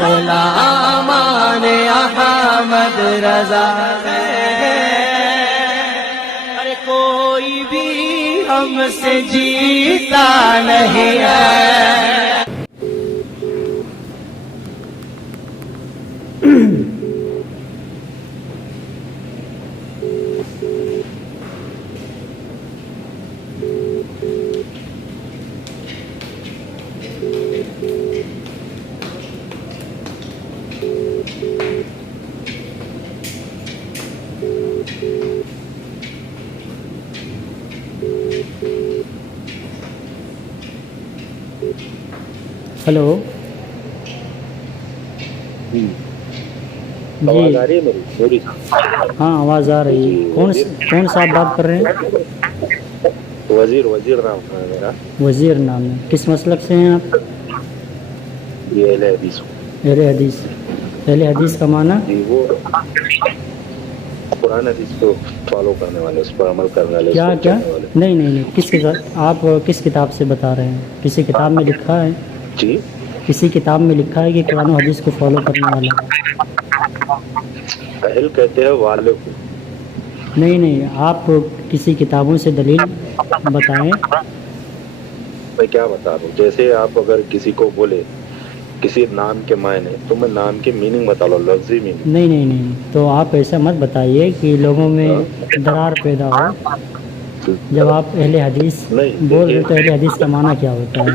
غلامان احمد رضا ہے، ارے کوئی بھی ہم سے جیتا نہیں ہے۔ ہلو آواز آ رہی ہے میری؟ ہاں آواز آ رہی ہے۔ کون صاحب بات کر رہے ہیں؟ وزیر نام ہے میرا۔ وزیر نام ہے، کس مسلک سے ہیں آپ؟ یہ اہل حدیث۔ اہل حدیث، اہل حدیث کا معنی؟ جی وہ قرآن حدیث کو فالو کرنے والے، اس پر عمل کرنے والے، کیا اس پر چلنے والے۔ نہیں کس کتاب، آپ کس کتاب سے بتا رہے ہیں؟ کسی کتاب میں لکھا ہے؟ جی کسی کتاب میں لکھا ہے کہ قرآن و حدیث کو فالو کرنے والا؟ اہل کہتے ہیں والے کو۔ نہیں، آپ کسی کتابوں سے دلیل بتائیں۔ میں کیا بتا دوں، جیسے آپ اگر کسی کو بولے کسی نام کے معنی، تو میں نام کے میننگ بتا لوں، لفظی میننگ۔ نہیں، تو آپ ایسا مت بتائیے کہ لوگوں میں درار پیدا ہو۔ جب آپ اہل حدیث بول رہے تو اہل حدیث کا معنی کیا ہوتا ہے؟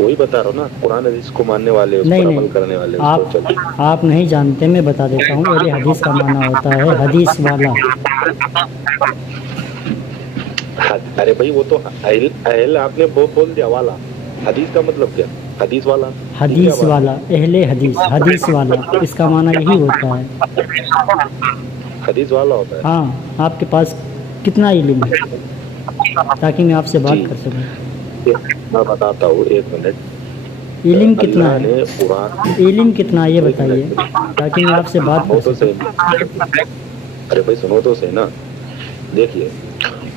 وہی بتا رہا ہوں نا، قرآن حدیث کو ماننے والے، اس پر عمل کرنے والے، اس کو چلتے۔ آپ نہیں جانتے، میں بتا دیتا ہوں۔ اہل حدیث کا معنی ہوتا ہے حدیث والا۔ ارے بھائی وہ تو اہل آپ نے بول دیا، والا۔ حدیث کا مطلب کیا؟ حدیث والا، حدیث والا، اہل حدیث، حدیث والا، اس کا معنی یہی ہوتا ہے، حدیث والا ہوتا ہے۔ ہاں، آپ کے پاس کتنا علم ہے تاکہ میں آپ سے بات کر سکوں؟ میں بتاتا ہوں، ایک منٹ۔ علم کتنا ہے؟ قرآن علم کتنا ہے یہ بتائیے تاکہ میں آپ سے بات کر سکوں۔ ارے بھائی سنو تو صحیح نا۔ دیکھیے،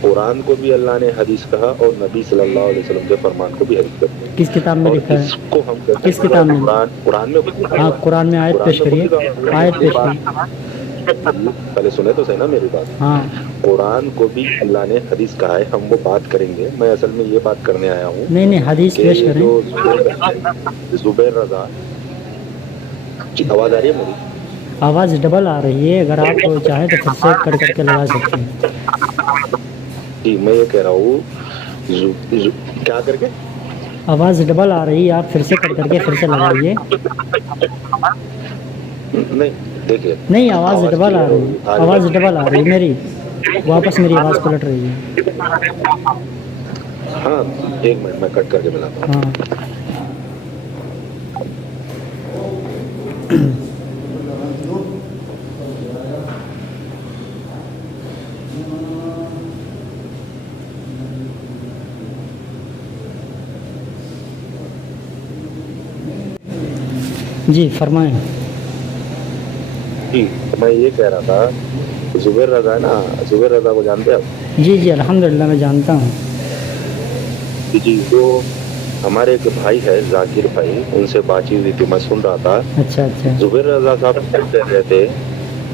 قرآن کو بھی اللہ نے حدیث کہا، اور نبی صلی اللہ علیہ وسلم کے فرمان کو بھی حدیث کہا۔ کس کتاب میں لکھا ہے؟ اس کو ہم کہتے ہیں کس کتاب میں؟ قرآن میں۔ ہاں، قرآن میں آیت پیش کریے، آیت پیش کریے۔ پہلے سنے تو صحیح نا میری بات۔ ہاں، قرآن کو بھی اللہ نے حدیث کہا ہے، ہم وہ بات کریں گے۔ میں اصل میں یہ بات کرنے آیا ہوں، نہیں، حدیث پیش کریں۔ جو زبیر رضا، آواز آ رہی ہے میری؟ آواز ڈبل آ رہی ہے، اگر آپ چاہیں تو پھر سے کٹ کر کے لگا سکتے ہیں۔ جی میں یہ کہہ رہا ہوں، کیا کر کے؟ آواز ڈبل آ رہی ہے، آپ پھر سے کٹ کر کے پھر سے لگائیے۔ نہیں دیکھیے، نہیں، آواز ڈبل آ رہی ہے، آواز ڈبل آ رہی ہے میری، واپس میری آواز پلٹ رہی ہے۔ ہاں ایک منٹ میں کٹ کر کے ملاتا ہوں۔ ہاں، جی فرمائیں۔ جی میں یہ کہہ رہا تھا، زبیر رضا ہے نا، زبیر رضا کو جانتے ہیں آپ؟ جی الحمدللہ میں جانتا ہوں۔ جی وہ ہمارے ایک بھائی ہے، ذاکر بھائی، ان سے بات چیت ہوئی تھی، میں سن رہا تھا۔ اچھا، زبیر رضا صاحب کہتے رہے تھے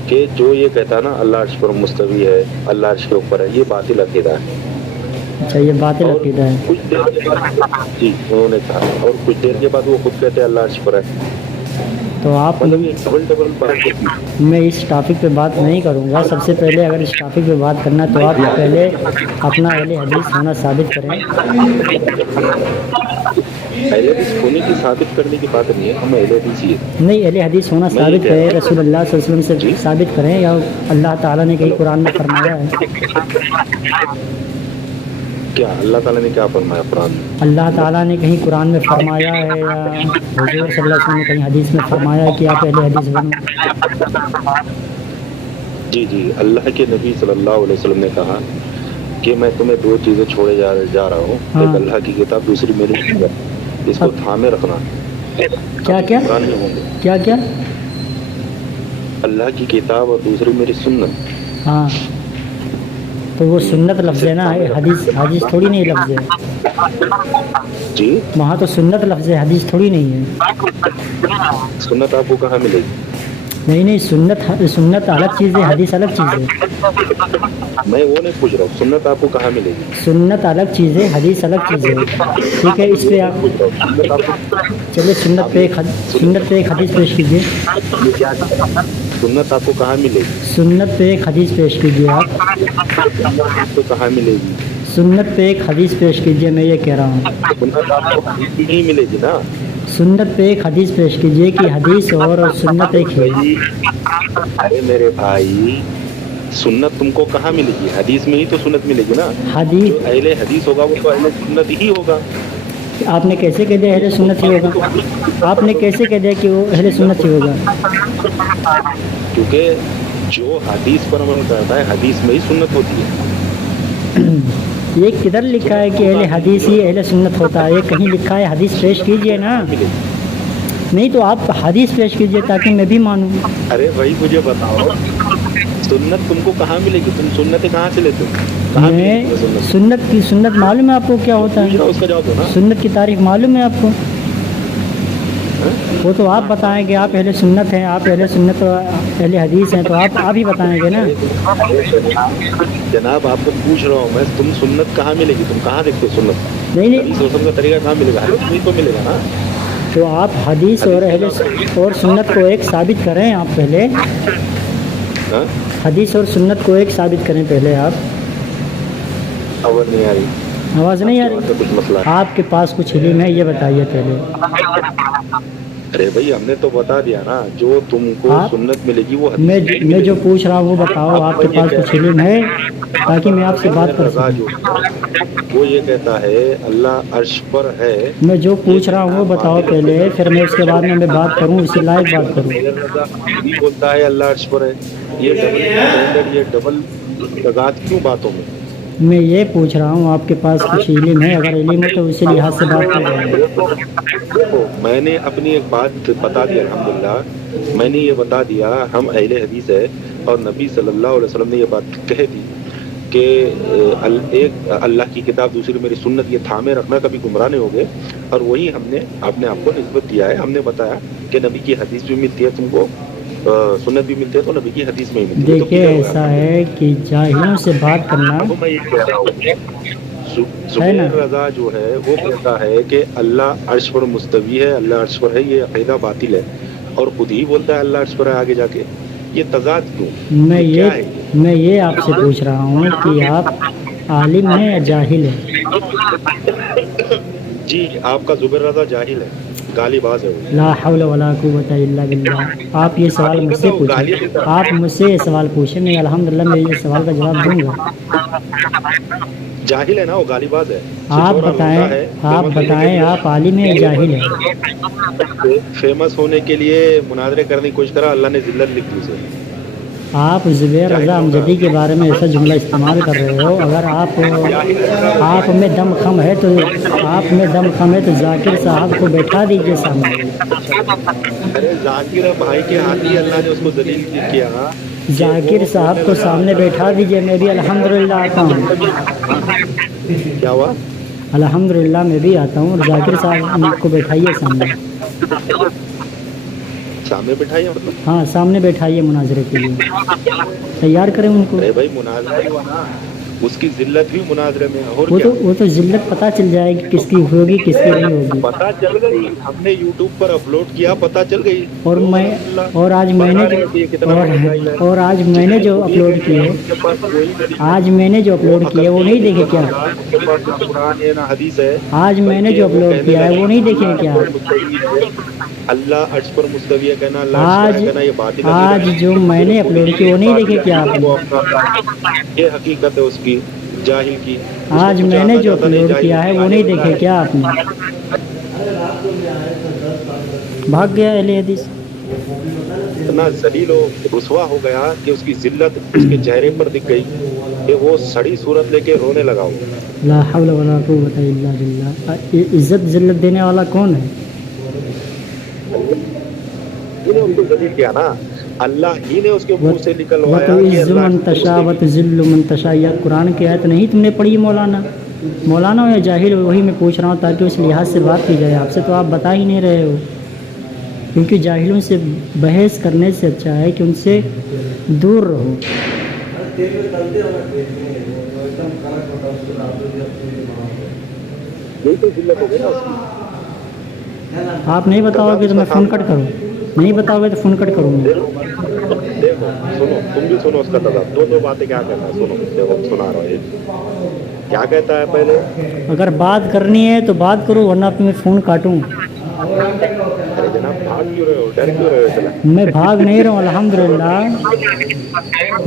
کہ جو یہ کہتا ہے نا اللہ عرش پر مستوی ہے، اللہ عرش کے اوپر ہے، یہ باطل عقیدہ ہے۔ اچھا، یہ باطل عقیدہ ہے۔ کچھ دیر کے بعد جی انہوں نے کہا، اور کچھ دیر کے بعد وہ خود کہتے ہیں اللہ عرش پر ہے۔ تو آپ، مطلب یہ ڈبل بات۔ میں اس ٹاپک پہ بات نہیں کروں گا۔ سب سے پہلے اگر اس ٹاپک پہ بات کرنا تو آپ پہلے اپنا اہل حدیث ہونا ثابت کریں۔ اہل حدیث ہونے کی ثابت کرنے کی بات نہیں ہے، ہم اہل حدیث ہی ہے۔ نہیں، اہل حدیث ہونا ثابت کریں، رسول اللہ صلی اللہ علیہ وسلم سے ثابت کریں، یا اللہ تعالیٰ نے کہیں قرآن میں فرمایا ہے؟ کیا اللہ تعالیٰ نے کیا فرمایا قرآن میں؟ اللہ تعالیٰ نے کہیں قرآن میں فرمایا ہے یا حضور صلی اللہ علیہ وسلم نے کہیں حدیث میں فرمایا ہے کہ آپ اہل حدیث بنو؟ جی اللہ کے نبی صلی اللہ علیہ وسلم نے کہا کہ میں تمہیں دو چیزیں چھوڑے جا رہا ہوں، ایک اللہ کی کتاب، دوسری میری سنت، اس کو تھامے رکھنا۔ کیا قرآن میں ہوں گے کیا؟ اللہ کی کتاب اور دوسری میری سنت۔ ہاں، तो वो सुन्नत लफ्ज़ है ना, हदीस हदीस थोड़ी नहीं लफ्ज़ है, जी वहाँ तो सुन्नत लफ्ज़ है, हदीस थोड़ी नहीं है। सुन्नत आपको कहाँ मिलेगी? नहीं नहीं, सुन्नत अलग चीज़ है, हदीस अलग चीज़ है। मैं वो नहीं पूछ रहा हूँ, सुन्नत आपको कहाँ मिलेगी? सुन्नत अलग चीज़ है, हदीस अलग चीज़ है। ठीक है, इस पे आप सुन्नत आपको चलिए सुन्नत पे एक हदीस पेश कीजिए। सुन्नत आपको कहाँ मिलेगी? सुन्नत पे एक हदीस पेश कीजिए आप। आपको कहाँ मिलेगी? सुन्नत पे एक हदीस पेश कीजिए, मैं ये कह रहा हूँ। सुन्नत आपको नहीं मिलेगी ना। सुन्नत पे एक हदीस पेश कीजिए कि हदीस और सुन्नत एक है। अरे मेरे भाई, सुन्नत तुमको कहाँ मिलेगी? हदीस में ही तो सुन्नत मिलेगी ना। हदीस जो अहले हदीस होगा वो तो अहले सुन्नत ही होगा। आपने कैसे कह दिया अहले सुन्नत ही होगा? आपने कैसे कह दिया कि वो अहले सुन्नत ही होगा? क्योंकि जो हदीस पर अमल करता है, हदीस में ही सुन्नत होती है। ये किधर लिखा है कि अहले हदीस ही अहले सुन्नत होता है? ये कहीं लिखा है? हदीस पेश कीजिए ना। नहीं तो आप हदीस पेश कीजिए ताकि मैं भी मानूं। अरे भाई मुझे बताओ, सुन्नत तुमको कहाँ मिलेगी? तुम सुन्नतें कहाँ से लेते हो? कहाँ मिलेगी वो मैं सुन्नत? सुन्नत मालूम है आपको क्या होता पूछ रहा है? हूं, उसका जवाब दो ना। सुन्नत की तारीफ मालूम है आपको? हाँ? वो तो आप बताएंगे, आप अहले सुन्नत हैं, आप अहले सुन्नत और अहले हदीस हैं, तो आप ही बताएंगे ना। जनाब आपको पूछ रहा हूँ मैं, तुम सुन्नत कहाँ मिलेगी? तुम कहाँ देखते हो सुन्नत? नहीं नहीं, हदीस रसूल का तरीका कहाँ मिलेगा? हदीस में ही तो मिलेगा ना। तो आप हदीस और सुन्नत को एक साबित करें आप पहले। हाँ? हदीस और सुन्नत को एक साबित करें पहले आप। आवाज नहीं आ रही? आवाज़ नहीं आ आपके वहाँ रही? से कुछ मसला है? आपके पास कुछ इल्म है, ये बताइए पहले। अरे भाई हमने तो बता दिया ना, जो तुमको आप- सुन्नत मिलेगी वो हदीस में ही मैं मिलेगी। जो पूछ रहा हूँ वो बताओ, आपके पास कुछ इल्म है ताकि मैं आपसे बात कर रज़ा सकूँ। जो वो ये कहता है अल्लाह अर्श पर है। मैं जो पूछ रहा हूँ वो बताओ पहले, फिर मैं उसके बाद में मैं बात करूँ, इसी लायक बात करूँ। भी बोलता है अल्लाह अर्श पर है। ये डबल स्टैंडर्ड, ये डबल तज़ाद क्यों बातों में? मैं ये पूछ रहा हूँ आपके पास कुछ इल्म है, अगर इल्म है तो उसी लिहाज से बात कर रहा हूँ। देखो मैंने अपनी एक बात बता दी अल्हम्दुलिल्लाह, मैंने ये बता दिया हम अहले हदीस है और नबी सल्लल्लाहु अलैहि वसल्लम ने ये बात कह दी कि एक अल्लाह की किताब दूसरी मेरी सुन्नत, ये थामे रखना, कभी गुमराह नहीं होगे। और वही हमने अपने आप को निस्बत दिया है। हमने बताया कि नबी की हदीस भी मिलती है तुमको, सुन्नत भी मिलती है, तो नबी की हदीस में ही मिलती है। तो देखिए क्लियर हुआ? ऐसा है कि जाहिलों से बात करना अब मैं ये कह रहा हूँ, है ना? जुबैर रज़ा जो है वो कहता है कि अल्लाह अर्श पर मुस्तवी है, अल्लाह अर्श पर है, ये अक़ीदा बातिल है। और खुद ही बोलता है अल्लाह अर्श पर है आगे जाके। ये तज़ाद क्यों? क्या है? मैं ये आपसे पूछ रहा हूँ कि आप आलिम हैं या जाहिल हैं? जी आपका जुबैर रज़ा जाहिल है, गालीबाज है वो। ला हौला वला कुव्वता इल्ला बिल्लाह। आप ये सवाल मुझसे पूछें, आप मुझसे ये सवाल पूछें, मैं अल्हम्दुलिल्लाह मैं ये सवाल का जवाब दूंगा। जाहिल है ना वो, गालीबाज है। आप बताएं आप आलिम हैं या जाहिल हैं? फेमस होने के लिए मुनाजरे करने की कोशिश करा, अल्लाह ने जिल्लत लिख दी उसे। आप ज़ुबैर रज़ा अमजदी के बारे में ऐसा जुमला इस्तेमाल कर रहे हो। अगर आप में दम कम है तो जाकिर साहब को बैठा दीजिए सामने। अरे जाकिर भाई के हाथ ही अल्लाह ने उसको जलील किया। जाकिर साहब को सामने बैठा दीजिए, मैं भी अल्हम्दुलिल्लाह आता हूँ। क्या हुआ? अल्हम्दुलिल्लाह मैं भी आता हूँ, और जाकिर साहब को बैठाइए सामने। सामने बिठाइए मतलब? हाँ सामने बैठाइए, मुनाजरे के लिए तैयार करें उनको। अरे भाई मुनाजरा हुआ ना, उसकी जिल्लत भी मुनाजरे में है। और वो क्या? तो जिल्लत पता चल जाएगी किसकी होगी किसकी नहीं होगी। पता चल गई, हमने YouTube पर अपलोड किया, पता चल गई। और आज मैंने जो अपलोड किए वो नहीं देखे क्या? कुरान है ना हदीस है। आज मैंने जो अपलोड किया है वो नहीं देखे क्या? अल्लाह अर्श पर मुस्तवी है कहना, अल्लाह अर्श पर है कहना, ये बात ही आज जो मैंने अपलोड की वो नहीं देखे क्या आपने? ये हकीकत है उसकी, जाहिल की। आज मैंने जो अपलोड किया है वो नहीं देखे क्या आपने? भाग गया अहले हदीस। इतना जलील हो रुसवा हो गया कि उसकी जिल्लत उसके चेहरे पर दिख गई कि वो सड़ी सूरत लेके रोने लगा। ला हौला वला कुव्वता इल्ला बिल्लाह। इज्जत जिल्लत देने वाला कौन है? उनको जलील किया ना, अल्लाह ही ने उसके मुंह से वो निकलवाया तो कि इज़्ज़ु अल्लाह मन तशा व तुज़िल्लु मन तशा, या कुरान की आयत नहीं तुमने पढ़ी मौलाना? मौलाना हो या जाहिल हो, वही मैं पूछ रहा हूँ ताकि उस लिहाज से बात की जाए। आपसे तो आप बता ही नहीं रहे हो, क्योंकि जाहिलों से बहस करने से अच्छा है कि उनसे दूर रहो। यही तो जिल्लत हो गई ना उसकी। आप नहीं बताओगे तो मैं फ़ोन कट करूँ? नहीं बताओगे तो फ़ोन कट करूँगा। देखो सुनो, तुम भी सुनो उसका तज़ाद। दो बातें क्या कहता है, सुनो, देखो सुना रहा हूँ। क्या कहता है पहले? अगर बात करनी है तो बात करो, वरना मैं फ़ोन काटूँ। अरे जनाब भाग क्यों रहे हो, डर क्यों रहे हो? चला मैं भाग नहीं रहा हूँ, अल्हम्दुलिल्लाह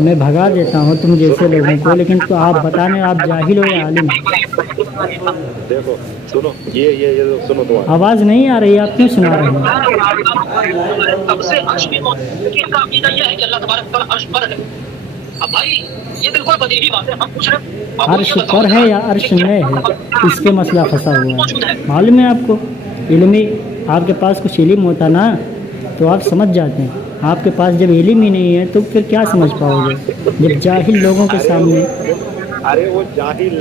मैं भगा देता हूँ तुम जैसे लोगों को, लेकिन तो आप बताने आप जाहिल हो या आलिम? देखो सुनो, ये सुनो तुम्हारा। आवाज़ नहीं आ रही, आप क्यों सुना रहे हैं? सबसे अर्श में मौजूद इनका अकीदा यह है कि अल्लाह तबारक व तआला अर्श पर है। अब भाई ये बिल्कुल बदीही बात है, हम पूछ रहे हैं अब अर्श पर है या अर्श में है, इसके मसला फंसा हुआ है। मालूम है आपको? इल्मी आपके पास कुछ इल्म होता ना तो आप समझ जाते हैं। आपके पास जब इल्म ही नहीं है तो फिर क्या समझ पाओगे? जब जाहिल लोगों के सामने अरे वो जाहिल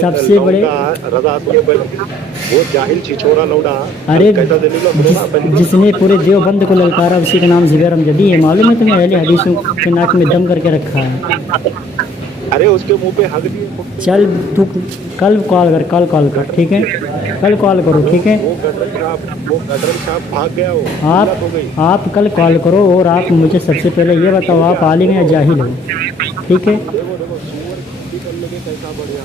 सबसे बड़े रजा वो जाहिल छिछोरा लौड़ा। अरे कैसा दलील है, सुनो ना। जिसने पूरे देवबंद को ललकारा उसी का नाम ज़ुबैर अमजदी है। मालूम है तुम्हें? अहले हदीसों के नाक में दम करके रखा है। अरे उसके मुंह पे हक दिए। चल तू कल कॉल कर, ठीक है? कल कॉल करो, ठीक है? वो गडर साहब भाग गया, हो हो गई। आप कल कॉल करो और आप मुझे सबसे पहले ये बताओ आप आलिम या जाहिल हो, ठीक है? देखो सुअर की करने के कैसा बढ़िया।